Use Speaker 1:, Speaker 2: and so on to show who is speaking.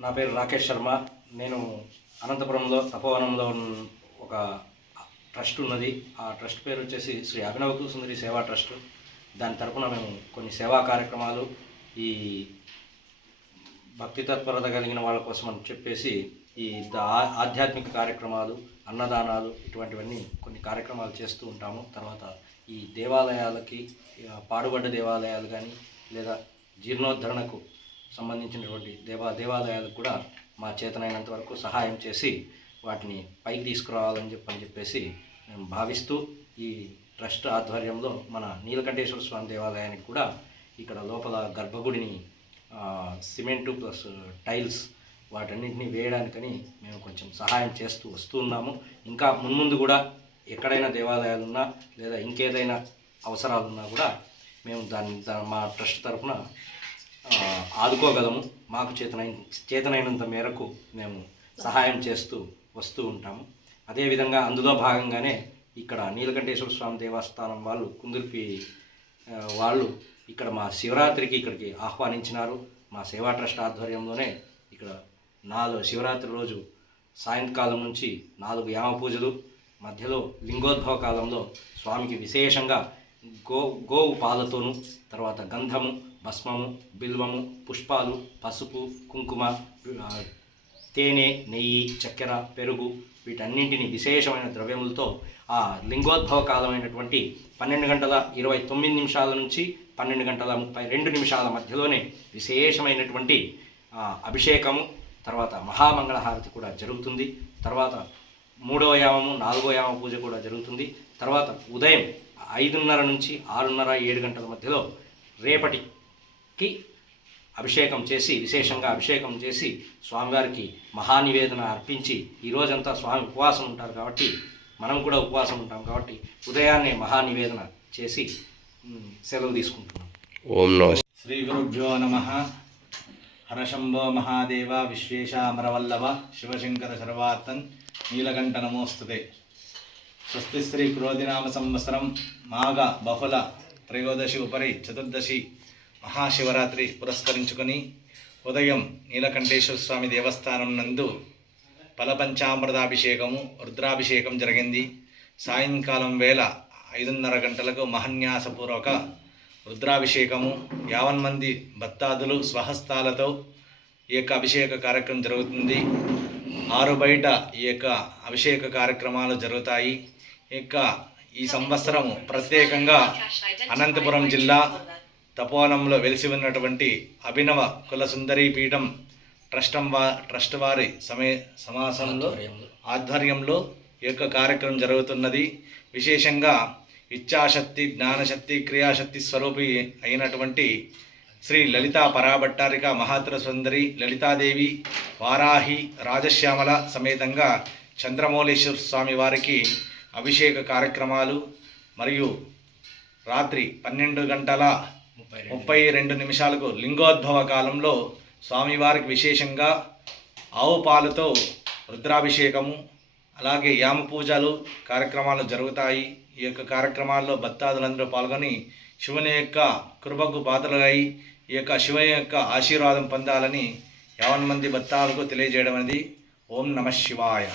Speaker 1: నా పేరు రాకేష్ శర్మ. నేను అనంతపురంలో తపోవనంలో ఉన్న ఒక ట్రస్ట్ ఉన్నది. ఆ ట్రస్ట్ పేరు వచ్చేసి శ్రీ అభినవ సుందరి సేవా ట్రస్ట్. దాని తరపున మేము కొన్ని సేవా కార్యక్రమాలు ఈ భక్తి తత్పరత కలిగిన వాళ్ళ కోసం అని చెప్పేసి ఈ ఆధ్యాత్మిక కార్యక్రమాలు అన్నదానాలు ఇటువంటివన్నీ కొన్ని కార్యక్రమాలు చేస్తూ ఉంటాము. తర్వాత ఈ దేవాలయాలకి పాడుబడ్డ దేవాలయాలు కానీ లేదా జీర్ణోద్ధరణకు సంబంధించినటువంటి దేవా దేవాలయాలకు కూడా మా చేతనైనంత వరకు సహాయం చేసి వాటిని పైకి తీసుకురావాలని చెప్పని చెప్పేసి మేము భావిస్తూ ఈ ట్రస్ట్ ఆధ్వర్యంలో మన నీలకంఠేశ్వర స్వామి దేవాలయానికి కూడా ఇక్కడ లోపల గర్భగుడిని సిమెంటు ప్లస్ టైల్స్ వాటన్నింటినీ వేయడానికని మేము కొంచెం సహాయం చేస్తూ వస్తున్నాము ఇంకా మున్ముందు కూడా ఎక్కడైనా దేవాలయాలు ఉన్నా లేదా ఇంకేదైనా అవసరాలున్నా కూడా మేము దాన్ని మా ట్రస్ట్ తరఫున ఆదుకోగలము. మాకు చేతనైన చేతనైనంత మేరకు మేము సహాయం చేస్తూ వస్తూ ఉంటాము. అదేవిధంగా అందులో భాగంగానే ఇక్కడ నీలకంఠేశ్వర స్వామి దేవస్థానం వాళ్ళు కుందుర్పి వాళ్ళు ఇక్కడ మా శివరాత్రికి ఇక్కడికి ఆహ్వానించినారు. మా సేవా ట్రస్ట్ ఆధ్వర్యంలోనే ఇక్కడ నాలుగు శివరాత్రి రోజు సాయంకాలం నుంచి నాలుగు యామ పూజలు మధ్యలో లింగోద్భవ కాలంలో స్వామికి విశేషంగా గో గోవు పాలతోనూ తర్వాత గంధము భస్మము బిల్వము పుష్పాలు పసుపు కుంకుమ తేనె నెయ్యి చక్కెర పెరుగు వీటన్నింటిని విశేషమైన ద్రవ్యములతో ఆ లింగోద్భవ కాలమైనటువంటి పన్నెండు గంటల ఇరవై తొమ్మిది నిమిషాల నుంచి పన్నెండు గంటల ముప్పై రెండు నిమిషాల మధ్యలోనే విశేషమైనటువంటి అభిషేకము తర్వాత మహామంగళహారతి కూడా జరుగుతుంది. తర్వాత మూడవ యామము నాలుగో యామ పూజ కూడా జరుగుతుంది. తర్వాత ఉదయం ఐదున్నర నుంచి ఆరున్నర ఏడు గంటల మధ్యలో రేపటికి అభిషేకం చేసి విశేషంగా అభిషేకం చేసి స్వామివారికి మహానివేదన అర్పించి ఈ రోజంతా స్వామి ఉపవాసం ఉంటారు కాబట్టి మనం కూడా ఉపవాసం ఉంటాం కాబట్టి ఉదయాన్నే మహానివేదన చేసి సెలవు తీసుకుంటున్నాం.
Speaker 2: ఓం నమ.
Speaker 3: శ్రీ గురుభ్యో నమ. హరశంభో మహాదేవ విశ్వేశామరవల్లభ శివశంకర శర్వార్తన్ నీలకంఠ నమోస్తుతే స్వస్తి శ్రీ క్రోధినామ సంవత్సరం మాఘ బహుళ త్రయోదశి ఉపరి చతుర్దశి మహాశివరాత్రి పురస్కరించుకొని ఉదయం నీలకంఠేశ్వర స్వామి దేవస్థానం నందు ఫలపంచామృతాభిషేకము రుద్రాభిషేకం జరిగింది. సాయంకాలం వేళ ఐదున్నర గంటలకు మహన్యాసపూర్వక రుద్రాభిషేకము. యావన్ మంది భక్తాదులు స్వహస్తాలతో ఈ యొక్క అభిషేక కార్యక్రమం జరుగుతుంది. ఆరు బయట ఈ యొక్క అభిషేక కార్యక్రమాలు జరుగుతాయి ఇక యొక్క ఈ సంవత్సరం ప్రత్యేకంగా అనంతపురం జిల్లా తపోవనంలో వెలిసి ఉన్నటువంటి అభినవ కుల సుందరీ పీఠం ట్రస్టం వా ట్రస్ట్ వారి సమయ సమాసంలో
Speaker 1: ఆధ్వర్యంలో.
Speaker 3: ఆధ్వర్యంలో ఈ యొక్క కార్యక్రమం జరుగుతున్నది విశేషంగా ఇచ్ఛాశక్తి జ్ఞానశక్తి క్రియాశక్తి స్వరూపి అయినటువంటి శ్రీ లలితా పరాభట్టారిక మహాత్ర సుందరి లలితాదేవి వారాహి రాజశ్యామల సమేతంగా చంద్రమౌళేశ్వర స్వామి వారికి అభిషేక కార్యక్రమాలు మరియు రాత్రి పన్నెండు గంటల
Speaker 1: ముప్పై రెండు.
Speaker 3: ముప్పై రెండు నిమిషాలకు లింగోద్భవ కాలంలో స్వామివారికి విశేషంగా ఆవు పాలతో రుద్రాభిషేకము అలాగే యామ పూజలు కార్యక్రమాలు జరుగుతాయి ఈ యొక్క కార్యక్రమాల్లో భక్తాదులందరూ పాల్గొని శివుని యొక్క కృపకు పాత్రలై ఈ యొక్క శివుని యొక్క ఆశీర్వాదం పొందాలని యావన్ మంది భక్తాలకు తెలియజేయడం అనేది. ఓం నమ శివాయ.